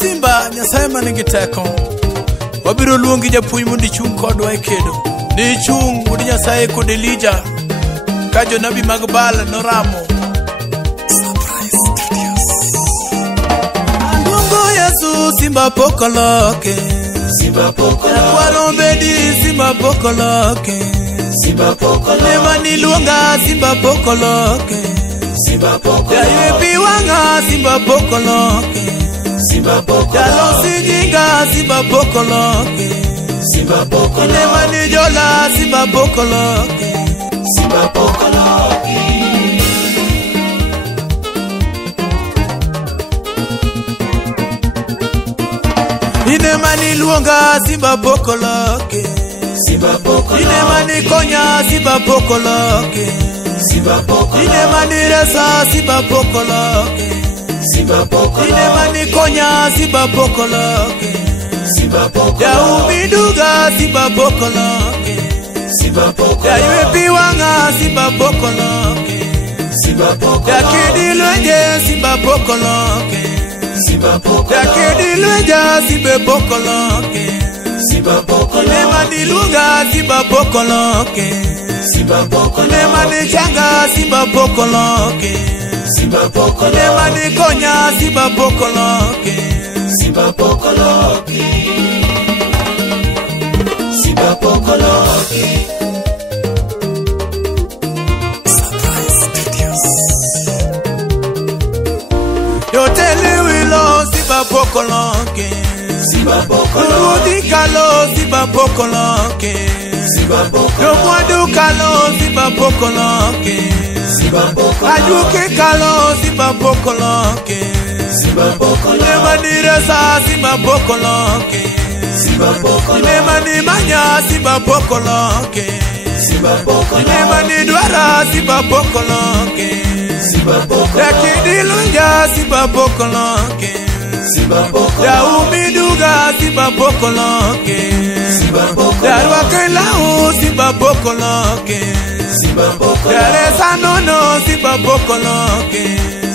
Simba Nyasaye manigi teko wabiro luongi japuonj mondo ichung' kodwa e kedo ni ichung' budi Nyasaye kod Elija ka jonabi mag Baal noramo. Aluongo Yesu Simba pokoloke, Simba pokoloke, akwaro bedi Simba pokoloke, Simba pokoloke, nema niluonga Simba pokoloke, Simba pokoloke, ya biwanga Simba pokoloke, Simba pokoloke, ya losinjinga Simba pokoloke, Simba pokoloke, nema nijola Simba pokoloke, Simba pokoloke. Inema niluonga Simba pokoloke, Simba pokoloke, inema nikonya Simba pokoloke, Simba pokoloke, inema niresa Simba pokoloke, Simba pokoloke, inema nikonya Simba pokoloke, Simba pokoloke, ya umiduga Simba pokoloke, Simba pokoloke, ya yuepiwanga Simba pokoloke, Simba pokoloke, ya kidilwenje Simba pokoloke, Simba pokoloke, ya kidilwenja Simba pokoloke, Simba pokoloke, nema niluga Simba pokoloke, Simba pokoloke, nema nichanga Simba pokoloke, Simba pokoloke, nema nikonya Simba pokoloke, Simba pokoloke, Simba pokoloke. Simba pokoloke, Simba pokoloke, Rudi kalo Simba pokoloke, Simba pokoloke, Yomwadu kalo Simba pokoloke, Simba pokoloke, Ajuke kalo Simba pokoloke, Simba pokoloke, nema niresa Simba pokoloke, Simba pokoloke, nema nimanya Simba pokoloke, Simba pokoloke, nema nidwara Simba pokoloke, Simba pokoloke, ya kidilunja Simba pokoloke, Simba pokoloke, ya umiduga Simba pokoloke, Simba pokoloke, ya wakelau Simba pokoloke, Simba pokoloke, ya resa nono Simba pokoloke,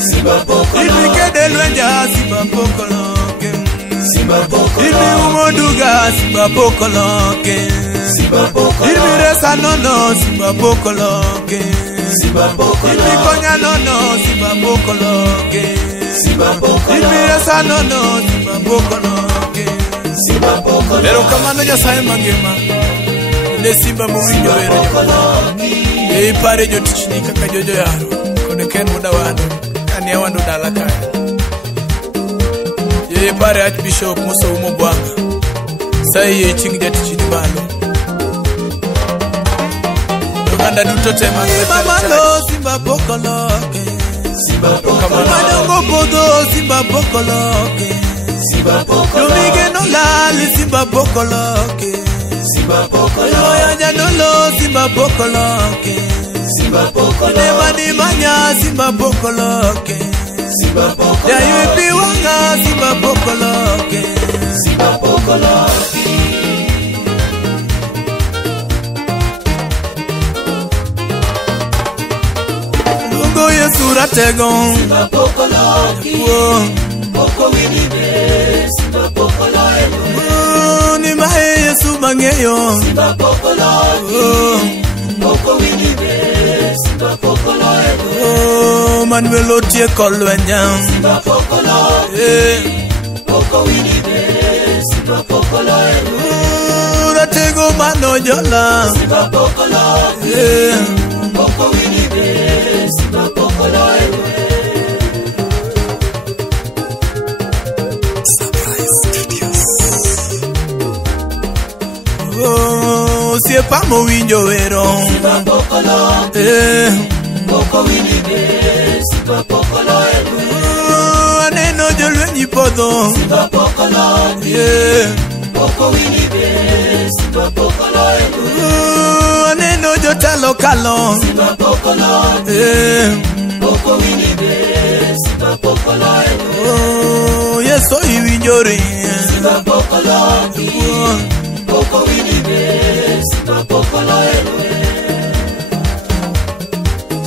Simba pokoloke, ilikede lwenja Simba pokoloke, Simba pokoloke, ili umoduga Simba pokoloke, Simba pokoloke, ili resa nono Simba pokoloke, Simba pokoloke, ili konya nono Simba pokoloke, Simba pokoloke, ilmiresa nono Simba pokoloke, Simba pokoloke. Pero kamano Nyasaye mangima ne Simba muwinjo wero e pare jotichni kaka jojo yaro kod ken muda wando kani awando dala kaya ye pare Archbishop Musa Umo Bwanga sai ye ching jatichni malo kanda duto tema mamalo Simba pokoloke, Simba pokoloke, madongo podo Simba pokoloke, Simba pokoloke, lumige no lali Simba pokoloke, Simba pokoloke, loya janolo Simba pokoloke, Simba pokoloke, nema ni manya Simba pokoloke, Simba pokoloke, ya yupi wanga Simba pokoloke, Simba pokoloke. Yesu ratego Simba pokoloke, poko winibe Simba pokoloke, ni mae Yesu bangeyo Simba pokoloke, poko winibe Simba pokoloke, Manuel otie kolwenya Simba pokoloke, poko winibe Simba pokoloke, ratego mano jola Simba pokoloke, poko winibe Simba pokoloke. Oh, si pa mo winjo wero Simba pokoloke, poko winibe Simba pokoloke, aneno jolwenyi podho Simba pokoloke, poko winibe Simba pokoloke, aneno jotelo kalo Simba pokoloke, poko winibe Simba pokoloke, Yesu iwinjore Simba pokoloke, poko winibe Simba pokoloke,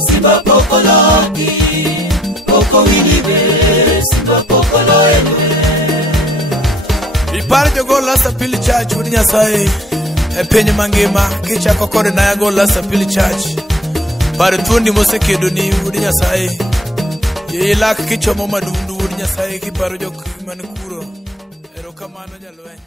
Simba pokoloke, poko winibe Simba pokoloke. Par jogo Last Appeal Church Udi Nyasaye e piny mangima kichako kod na yago Last Appeal Church. Par thuondi mosekedo ni Udi Nyasaye. Ilak kichomo madundu Udi Nyasaye kiparo jok man kuro. Erokamano jalweny.